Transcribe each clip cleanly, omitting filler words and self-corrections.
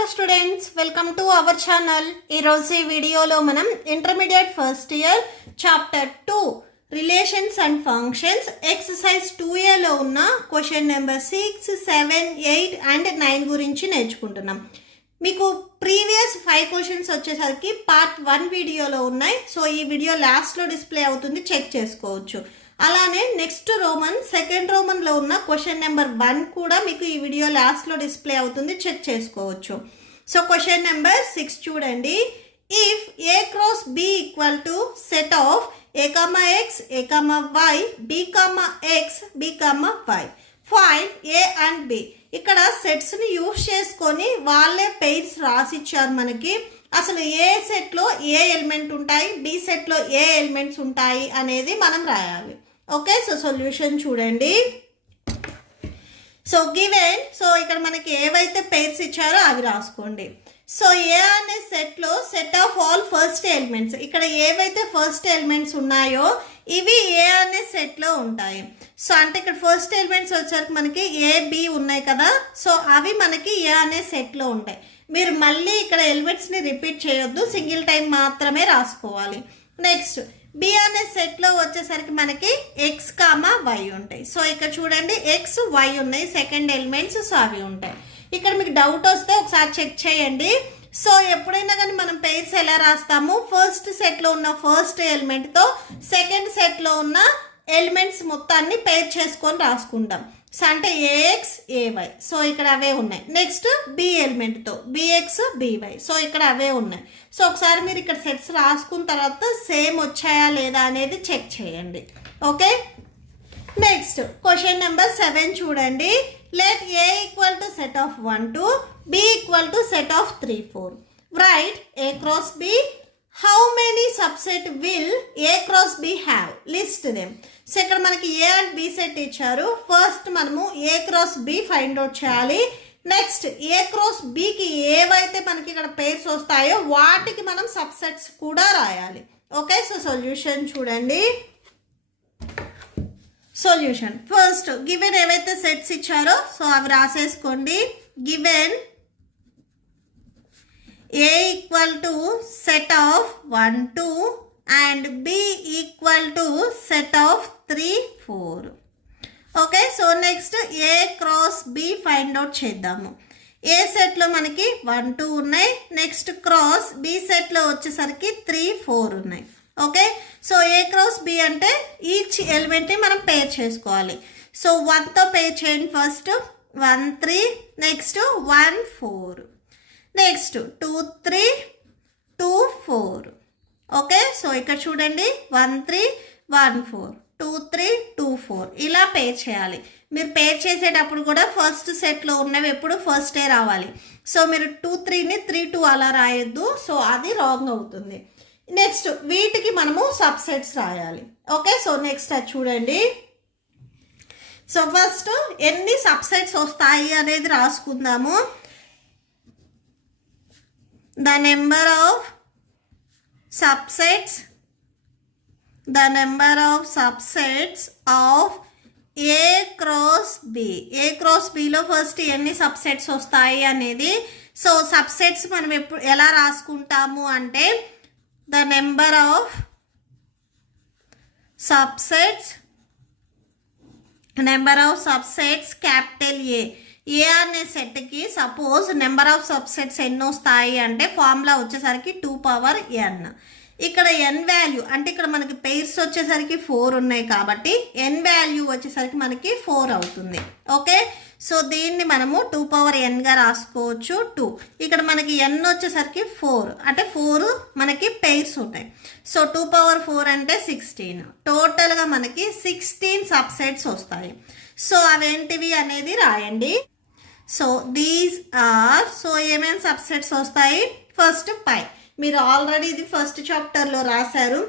Hello students, welcome to our channel. ఈరోజు ఈ వీడియోలో మనం intermediate first year chapter 2 relations and functions exercise 2Aలో ఉన్న క్వశ్చన్ నెంబర్ 6, 7, 8 అండ్ 9 గురించి నేర్చుకుంటున్నాం. మీకు ప్రీవియస్ 5 క్వశ్చన్స్ వచ్చేసరికి పార్ట్ 1 వీడియోలో ఉన్నాయి. సో ఈ వీడియో లాస్ట్లో డిస్ప్లే అవుతుంది, చెక్ చేసుకోవచ్చు. అలానే నెక్స్ట్ రోమన్ సెకండ్ రోమన్లో ఉన్న క్వశ్చన్ నెంబర్ 1 కూడా మీకు ఈ వీడియో లాస్ట్లో డిస్ప్లే అవుతుంది, చెక్ చేసుకోవచ్చు. సో క్వశ్చన్ నెంబర్ 6 చూడండి. If A cross B equal to set of A comma X, A comma Y, B comma X, B comma Y, find A and B. ఇక్కడ సెట్స్ని use చేసుకొని వాళ్ళే pairs రాసిచ్చారు మనకి. అసలు ఏ సెట్లో ఏ ఎలిమెంట్ ఉంటాయి, బి సెట్లో ఏ ఎలిమెంట్స్ ఉంటాయి అనేది మనం రాయాలి. ఓకే, సో సొల్యూషన్ చూడండి. సో గివెన్, సో ఇక్కడ మనకి ఏవైతే పెయిర్స్ ఇచ్చారో అవి రాసుకోండి. సో ఏ అనే సెట్లో set of all first elements, ఇక్కడ ఏవైతే ఫస్ట్ ఎలిమెంట్స్ ఉన్నాయో ఇవి ఏ అనే సెట్లో ఉంటాయి. సో అంటే ఇక్కడ ఫస్ట్ ఎలిమెంట్స్ వచ్చేసరికి మనకి ఏ బి ఉన్నాయి కదా, సో అవి మనకి ఏ అనే సెట్లో ఉంటాయి. మీరు మళ్ళీ ఇక్కడ ఎలిమెంట్స్ని రిపీట్ చేయొద్దు, సింగిల్ టైం మాత్రమే రాసుకోవాలి. నెక్స్ట్ బి అనే సెట్లో వచ్చేసరికి మనకి ఎక్స్ కామా వై ఉంటాయి. సో ఇక్కడ చూడండి ఎక్స్ వై ఉన్నాయి సెకండ్ ఎలిమెంట్స్, సో అవి ఉంటాయి. ఇక్కడ మీకు డౌట్ వస్తే ఒకసారి చెక్ చేయండి. సో ఎప్పుడైనా కానీ మనం పెయిర్స్ ఎలా రాస్తాము, ఫస్ట్ సెట్లో ఉన్న ఫస్ట్ ఎలిమెంట్తో సెకండ్ సెట్లో ఉన్న ఎలిమెంట్స్ మొత్తాన్ని పెయిర్ చేసుకొని రాసుకుంటాం. సో అంటే ఏఎక్స్ ఏవై, సో ఇక్కడ అవే ఉన్నాయి. నెక్స్ట్ బి ఎలిమెంట్తో బిఎక్స్ బివై, సో ఇక్కడ అవే ఉన్నాయి. సో ఒకసారి మీరు ఇక్కడ సెట్స్ రాసుకున్న తర్వాత సేమ్ వచ్చాయా లేదా అనేది చెక్ చేయండి. ఓకే, నెక్స్ట్ క్వశ్చన్ నెంబర్ 7 చూడండి. Let A equal to set of 1 2, B equal to set of 3 4. Write A cross B. How many subset will A cross B have, list them. So ఇక్కడ మనకి A and B set ఇచ్చారు. First మనము A cross B find out చేయాలి. Next A cross బికి ఏవైతే మనకి ఇక్కడ pairs వస్తాయో వాటికి మనం సబ్సెట్స్ కూడా రాయాలి. ఓకే, సో సొల్యూషన్ చూడండి. సొల్యూషన్ ఫస్ట్ గివెన్ ఏవైతే సెట్స్ ఇచ్చారో సో అవి రాసేసుకోండి. Given A equal to set of 1 2 and B equal to set of 3 4. Okay, so next A cross B find out చేద్దాము. ఏ సెట్లో మనకి 1 2 ఉన్నాయి, నెక్స్ట్ క్రాస్ B సెట్లో వచ్చేసరికి 3 4 ఉన్నాయి. Okay, so A cross B అంటే ఈచ్ ఎలిమెంట్ని మనం పేర్ చేసుకోవాలి. సో 1తో పేర్ చేయండి. First 1 3, next 1 4, next 2 3 2 4. Okay, so ఇక్కడ చూడండి 1 3 1 4 2 3 2 4 ఇలా పేర్ చేయాలి. మీరు పేర్ చేసేటప్పుడు కూడా ఫస్ట్ సెట్లో ఉన్నవి ఎప్పుడు ఫస్టే రావాలి. సో మీరు 2 3ని 3 2 అలా రాయొద్దు, సో అది రాంగ్ అవుతుంది. నెక్స్ట్ వీటికి మనము సబ్సెట్స్ రాయాలి. ఓకే, సో నెక్స్ట్ అది చూడండి. సో ఫస్ట్ ఎన్ని సబ్సెట్స్ వస్తాయి అనేది రాసుకుందాము. The number of subsets of A cross B. A cross Bలో ఫస్ట్ ఎన్ని సబ్సెట్స్ వస్తాయి అనేది. సో సబ్సెట్స్ మనం ఎప్పుడు ఎలా రాసుకుంటాము అంటే the number of subsets capital A అనే సెట్కి సపోజ్ నెంబర్ ఆఫ్ సబ్సెట్స్ ఎన్ని వస్తాయి అంటే ఫార్ములా వచ్చేసరికి 2 power n. ఇక్కడ ఎన్ వాల్యూ అంటే ఇక్కడ మనకి పెయిర్స్ వచ్చేసరికి 4 ఉన్నాయి కాబట్టి ఎన్ వాల్యూ వచ్చేసరికి మనకి 4 అవుతుంది. ఓకే, సో దీన్ని మనము 2 power nగా రాసుకోవచ్చు. 2 ఇక్కడ మనకి n వచ్చేసరికి 4 అంటే 4 మనకి పెయిర్స్ ఉంటాయి. సో 2 power 4 అంటే 16. టోటల్గా మనకి 16 సబ్సెట్స్ వస్తాయి. సో అవేంటివి అనేది రాయండి. సో దీస్ ఆర్, సో ఏమేమి సబ్సెట్స్ వస్తాయి. ఫస్ట్ పై, మీరు ఆల్రెడీ ఇది ఫస్ట్ చాప్టర్లో రాశారు.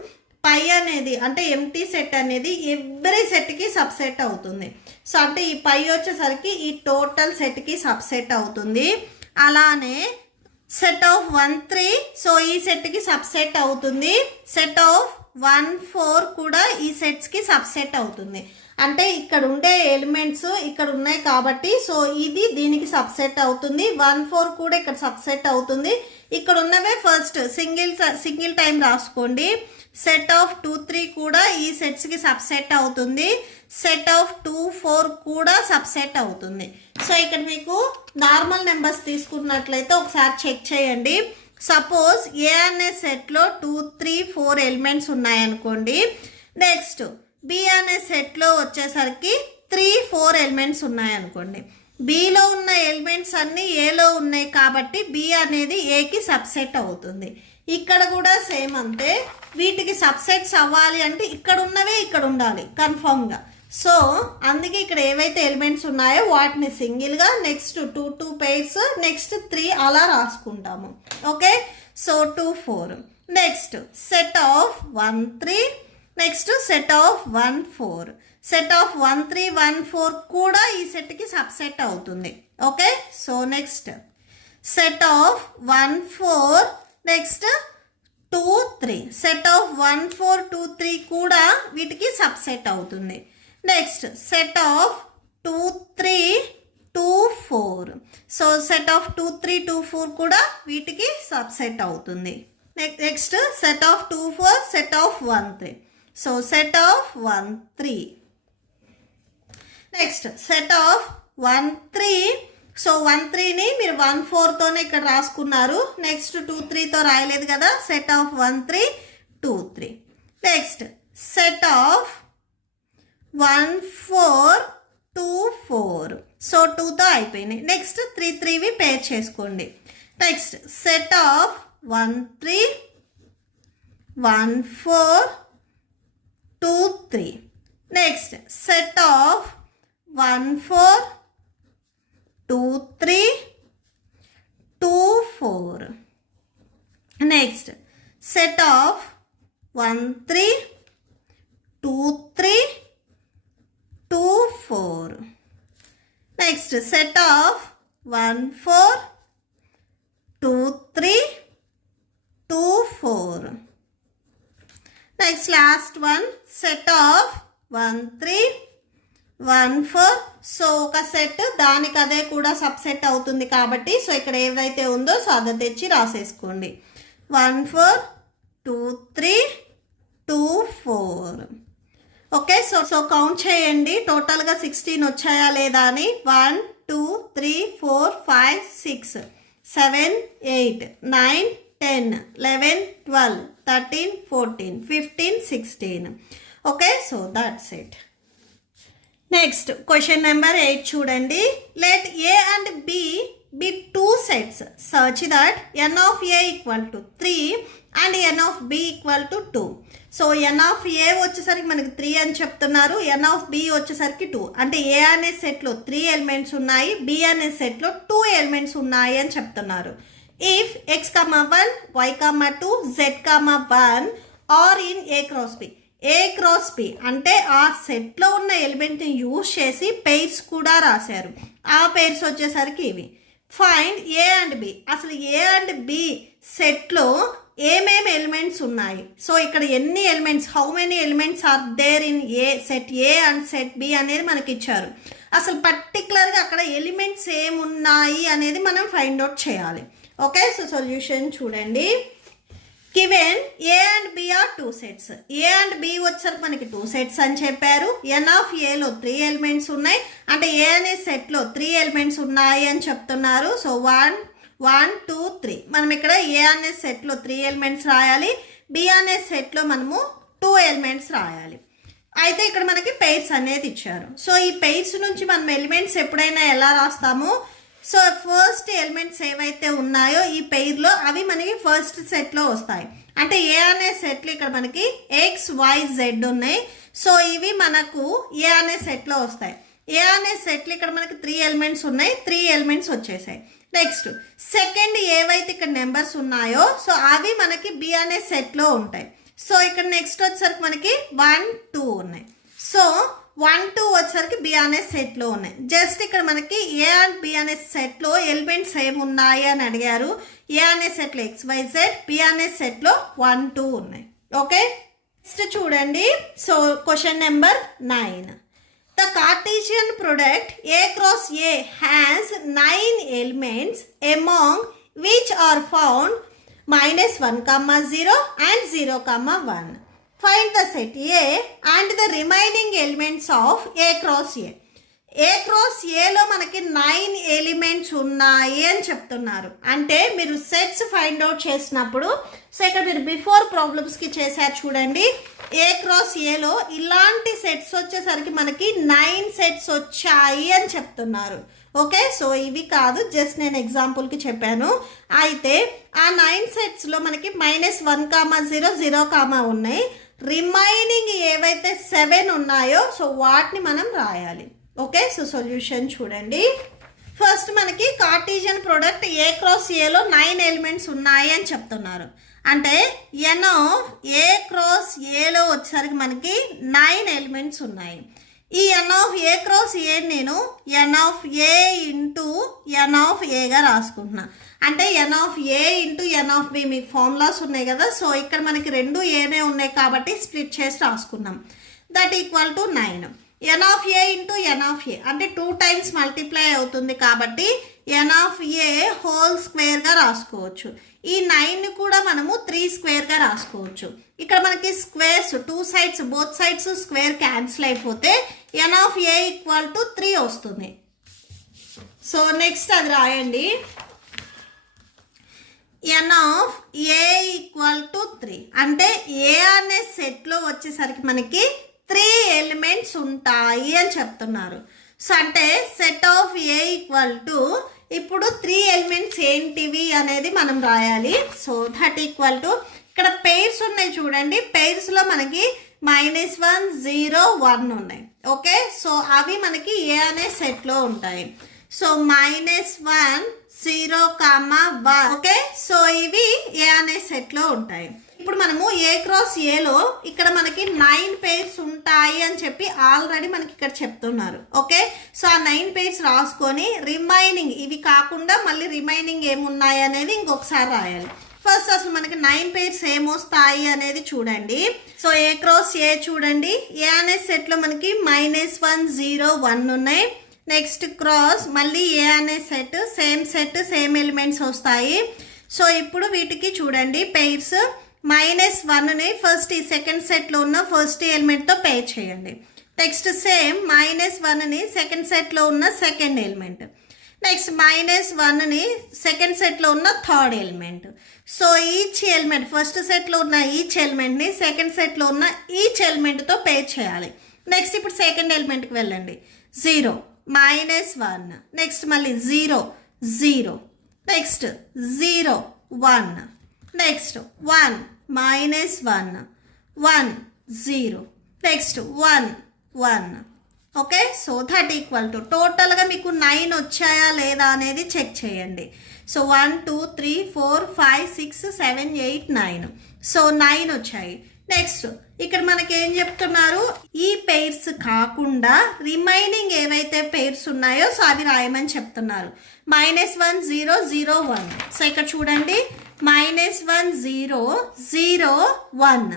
పై అనేది అంటే ఎంటీ సెట్ అనేది ఎవ్రీ సెట్కి సబ్సెట్ అవుతుంది. సో అంటే ఈ పై వచ్చేసరికి ఈ టోటల్ సెట్కి సబ్సెట్ అవుతుంది. అలానే సెట్ ఆఫ్ 1 3, సో ఈ సెట్కి సబ్సెట్ అవుతుంది. సెట్ ఆఫ్ 1 4 కూడా ఈ సెట్స్కి సబ్సెట్ అవుతుంది. అంటే ఇక్కడ ఉండే ఎలిమెంట్స్ ఇక్కడ ఉన్నాయి కాబట్టి సో ఇది దీనికి సబ్సెట్ అవుతుంది. 1 4 కూడా ఇక్కడ సబ్సెట్ అవుతుంది. ఇక్కడ ఉన్నవే ఫస్ట్ సింగిల్ టైం రాసుకోండి. సెట్ ఆఫ్ 2 3 కూడా ఈ సెట్స్కి సబ్సెట్ అవుతుంది. సెట్ ఆఫ్ 2 4 కూడా సబ్సెట్ అవుతుంది. సో ఇక్కడ మీకు నార్మల్ నెంబర్స్ తీసుకున్నట్లయితే ఒకసారి చెక్ చేయండి. సపోజ్ ఏ అనే సెట్లో 2 3 4 ఎలిమెంట్స్ ఉన్నాయనుకోండి. నెక్స్ట్ బి అనే సెట్లో వచ్చేసరికి 3 4 ఎలిమెంట్స్ ఉన్నాయనుకోండి. బిలో ఉన్న ఎలిమెంట్స్ అన్నీ ఏలో ఉన్నాయి కాబట్టి బి అనేది ఏకి సబ్సెట్ అవుతుంది. ఇక్కడ కూడా సేమ్ అంతే. వీటికి సబ్సెట్స్ అవ్వాలి అంటే ఇక్కడ ఉన్నవే ఇక్కడ ఉండాలి కన్ఫర్మ్గా. సో అందుకే ఇక్కడ ఏవైతే ఎలిమెంట్స్ ఉన్నాయో వాటిని సింగిల్గా, నెక్స్ట్ 2 2 pairs, నెక్స్ట్ 3 అలా రాసుకుంటాము. Okay, so 2 4. Next set of 1 3, next set of 1 4. Set of 1 3 1 4 కూడా ఈ సెట్కి సబ్సెట్ అవుతుంది. Okay, so next set of 1 4, next 2 3. Set of 1 4 2 3 కూడా వీటికి సబ్సెట్ అవుతుంది. Next set of 2 3 2 4. So set of 2 3 2 4 కూడా వీటికి సబ్సెట్ అవుతుంది. Next set of 2 4, set of 1 3. So set of 1 3. Next set of 1 3. So 1 3ని మీరు 1 4తోనే ఇక్కడ రాసుకున్నారు. నెక్స్ట్ 2 3తో రాయలేదు కదా. Set of 1 3 2 3. Next set of 1 4 2 4. So 2తో అయిపోయినాయి. నెక్స్ట్ 3 3వి పేర్ చేసుకోండి. Next set of 1 3 1 4 2 3. Next set of 1 4 2 3 2 4. Next set of 1 3 2 3 2 4. Next set of 1 4 2 3 2 4. Next last one set of 1 3 1 4. So ఒక set దానికి అదే కూడా సబ్సెట్ అవుతుంది కాబట్టి సో ఇక్కడ ఏదైతే ఉందో సో అది తెచ్చి రాసేసుకోండి. 1 4 2 3 2 4. ఓకే, సో కౌంట్ చేయండి టోటల్గా 16 వచ్చాయా లేదా అని. 1 2 3 4 5 6 7 8 9 10 11 12 13 14 15 16. Okay, so that's it. Next question number 8 చూడండి. Let A and B be two sets such that n of a equal to 3 and n of b equal to 2. So n of a వచ్చేసరికి మనకి 3 అని చెప్తున్నారు. n of b వచ్చేసరికి 2. అంటే a అనే సెట్లో 3 elements ఉన్నాయి, b అనే సెట్లో 2 ఎలిమెంట్స్ ఉన్నాయి అని చెప్తున్నారు. If x, 1 y, 2 z, 1 are in a cross b. A cross B అంటే ఆ సెట్లో ఉన్న ఎలిమెంట్ని యూజ్ చేసి పెయిర్స్ కూడా రాశారు. ఆ పెయిర్స్ వచ్చేసరికి ఇవి. Find A and B. అసలు ఏ అండ్ బి సెట్లో ఏమేమి ఎలిమెంట్స్ ఉన్నాయి. సో ఇక్కడ ఎన్ని elements, how many elements are there in A set A and set B అనేది మనకి ఇచ్చారు. అసలు పర్టికులర్గా అక్కడ ఎలిమెంట్స్ ఏమున్నాయి అనేది మనం ఫైండ్ అవుట్ చేయాలి. ఓకే, సో సొల్యూషన్ చూడండి. Given A and B are 2 sets. A and B వచ్చేసరికి మనకి 2 sets అని చెప్పారు. ఎన్ ఆఫ్ ఏలో 3 ఎలిమెంట్స్ ఉన్నాయి, అంటే ఏ అనే సెట్లో 3 ఎలిమెంట్స్ ఉన్నాయి అని చెప్తున్నారు. సో 1 1 2 3. మనం ఇక్కడ ఏ అనే సెట్లో 3 ఎలిమెంట్స్ రాయాలి, బి అనే సెట్లో మనము 2 ఎలిమెంట్స్ రాయాలి. అయితే ఇక్కడ మనకి పెయిర్స్ అనేది ఇచ్చారు. సో ఈ పెయిర్స్ నుంచి మనం ఎలిమెంట్స్ ఎప్పుడైనా ఎలా రాస్తాము. సో ఫస్ట్ ఎలిమెంట్స్ ఏవైతే ఉన్నాయో ఈ పెయిర్లో అవి మనకి ఫస్ట్ సెట్లో వస్తాయి. అంటే ఏ అనే సెట్లో ఇక్కడ మనకి ఎక్స్ వై జెడ్ ఉన్నాయి. సో ఇవి మనకు ఏ అనే సెట్లో వస్తాయి. ఏ అనే సెట్లో ఇక్కడ మనకి 3 ఎలిమెంట్స్ ఉన్నాయి, 3 ఎలిమెంట్స్ వచ్చేసాయి. నెక్స్ట్ సెకండ్ ఏవైతే ఇక్కడ నెంబర్స్ ఉన్నాయో సో అవి మనకి బి అనే సెట్లో ఉంటాయి. సో ఇక్కడ నెక్స్ట్ వచ్చేసరికి మనకి 1 2 ఉన్నాయి. సో 1 2 వచ్చేసరికి బి అనే సెట్లో ఉన్నాయి. జస్ట్ ఇక్కడ మనకి ఏ అండ్ బి అనే సెట్లో ఎలిమెంట్స్ ఏమున్నాయి అని అడిగారు. ఏ అనే సెట్లో XYZ, బి అనే సెట్లో 1 2 ఉన్నాయి. ఓకే, నెక్స్ట్ చూడండి. So question number 9. The Cartesian product A cross A has 9 elements among which are found -1, 0 and 0, 1. Find the set A and the remaining elements of A cross A. A cross Aలో మనకి 9 elements ఉన్నాయి అని చెప్తున్నారు. అంటే మీరు sets find out చేసినప్పుడు, so ఇక్కడ మీరు before ప్రాబ్లమ్స్కి చేశారు చూడండి. ఏ క్రాస్ ఏలో ఇలాంటి సెట్స్ వచ్చేసరికి మనకి 9 సెట్స్ వచ్చాయి అని చెప్తున్నారు. ఓకే, సో ఇవి కాదు, జస్ట్ నేను ఎగ్జాంపుల్కి చెప్పాను. అయితే ఆ 9 సెట్స్లో మనకి -1, 0, 0, ఉన్నాయి. రిమైనింగ్ ఏవైతే 7 ఉన్నాయో సో వాటిని మనం రాయాలి. ఓకే, సో సొల్యూషన్ చూడండి. ఫస్ట్ మనకి కార్టీజియన్ ప్రోడక్ట్ ఏ క్రాస్ ఏలో 9 ఎలిమెంట్స్ ఉన్నాయి అని చెప్తున్నారు. అంటే ఎన్ ఆఫ్ ఏ క్రాస్ ఏలో వచ్చేసరికి మనకి 9 ఎలిమెంట్స్ ఉన్నాయి. ఈ ఎన్ ఆఫ్ ఏ క్రాస్ ఏ నేను n of A into n of ఏగా రాసుకుంటున్నా. అంటే n of A into n of B, మీకు ఫార్ములాస్ ఉన్నాయి కదా, సో ఇక్కడ మనకి 2 ఏనే ఉన్నాయి కాబట్టి స్ప్లిట్ చేసి రాసుకున్నాం. That equal to 9. N of A into n of A అంటే 2 టైమ్స్ మల్టిప్లై అవుతుంది కాబట్టి ఎన్ ఆఫ్ ఏ హోల్ స్క్వేర్గా రాసుకోవచ్చు. ఈ 9 కూడా మనము 3 స్క్వేర్గా రాసుకోవచ్చు. ఇక్కడ మనకి squares 2 sides, both sides square cancel అయిపోతే ఎన్ ఆఫ్ ఏ ఈక్వల్ టు 3 వస్తుంది. సో నెక్స్ట్ అది రాయండి. ఎన్ ఆఫ్ ఏ ఈక్వల్ టు 3 అంటే ఏ అనే సెట్లో వచ్చేసరికి మనకి 3 ఎలిమెంట్స్ ఉంటాయి అని చెప్తున్నారు. సో అంటే set of A equal to, ఇప్పుడు 3 ఎలిమెంట్స్ ఏంటివి అనేది మనం రాయాలి. సో దట్ ఈక్వల్ టు, ఇక్కడ పెయిర్స్ ఉన్నాయి చూడండి, పెయిర్స్లో మనకి -1, 0, 1 ఉన్నాయి. ఓకే, సో అవి మనకి ఏ అనే సెట్లో ఉంటాయి. సో -1, 0, 1. ఓకే, సో ఇవి ఏ అనే సెట్లో ఉంటాయి. ఇప్పుడు మనము ఏ క్రాస్ ఏలో ఇక్కడ మనకి 9 పెయిర్స్ ఉంటాయి అని చెప్పి ఆల్రెడీ మనకి ఇక్కడ చెప్తున్నారు. ఓకే, సో ఆ 9 పెయిర్స్ రాసుకొని రిమైనింగ్ ఇవి కాకుండా మళ్ళీ రిమైనింగ్ ఏమున్నాయి అనేది ఇంకొకసారి రాయాలి. ఫస్ట్ అసలు మనకి 9 పెయిర్స్ ఏమొస్తాయి అనేది చూడండి. సో ఏ క్రాస్ ఏ చూడండి, ఏ అనే సెట్లో మనకి -1, 0, 1 ఉన్నాయి. నెక్స్ట్ క్రాస్ మళ్ళీ ఏ అనే సెట్, సేమ్ ఎలిమెంట్స్ వస్తాయి. సో ఇప్పుడు వీటికి చూడండి పెయిర్స్ -1ని ఫస్ట్ ఈ సెకండ్ సెట్లో ఉన్న ఫస్ట్ ఎలిమెంట్తో పేర్ చేయండి. నెక్స్ట్ సేమ్ -1ని సెకండ్ సెట్లో ఉన్న సెకండ్ ఎలిమెంట్. నెక్స్ట్ -1ని సెకండ్ సెట్లో ఉన్న third element. So each element, first సెట్లో ఉన్న ఈచ్ ఎలిమెంట్ని సెకండ్ సెట్లో ఉన్న ఈచ్ ఎలిమెంట్తో పేర్ చేయాలి. నెక్స్ట్ ఇప్పుడు సెకండ్ ఎలిమెంట్కి వెళ్ళండి. 0, -1, నెక్స్ట్ మళ్ళీ 0, 0, next 0, 1, next 1, -1, 1, 0, next 1, 1. Okay, so that equal to టోటల్గా మీకు 9 వచ్చాయా లేదా అనేది చెక్ చేయండి. సో 1, 2, 3, 4, 5, 6, 7, 8, 9. సో 9 వచ్చాయి. నెక్స్ట్ ఇక్కడ మనకి ఏం చెప్తున్నారు, ఈ పెయిర్స్ కాకుండా రిమైనింగ్ ఏవైతే పెయిర్స్ ఉన్నాయో సో అవి రాయమని చెప్తున్నారు. -1, 0, 0, 1. సో ఇక్కడ చూడండి -1, 0, 0, 1.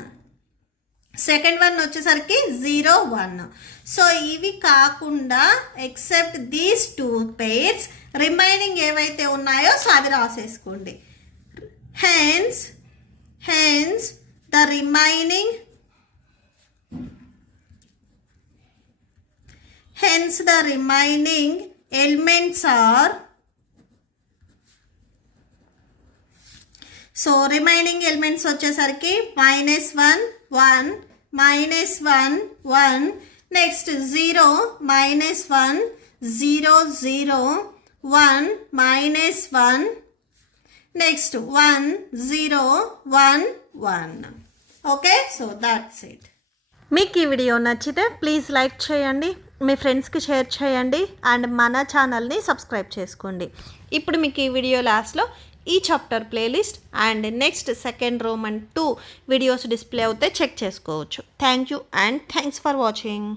సెకండ్ వన్ వచ్చేసరికి 0, 1. సో ఇవి కాకుండా ఎక్సెప్ట్ దీస్ 2 పెయిర్స్ రిమైనింగ్ ఏవైతే ఉన్నాయో సో అవి రాసేసుకోండి. Hence the remaining elements are, so remaining elements వచ్చేసరికి -1, 1, -1, 1, next 0, -1, 0, 0, 1, -1, next 1, 0, 1, 1. Okay, so that's it. మీకు ఈ వీడియో నచ్చితే ప్లీజ్ లైక్ చేయండి, మీ ఫ్రెండ్స్కి షేర్ చేయండి అండ్ మన ఛానల్ని సబ్స్క్రైబ్ చేసుకోండి. ఇప్పుడు మీకు ఈ వీడియో లాస్ట్లో ఈ chapter playlist and next second Roman 2 videos display అవుతే చెక్ చేసుకోవచ్చు. Thank you and thanks for watching.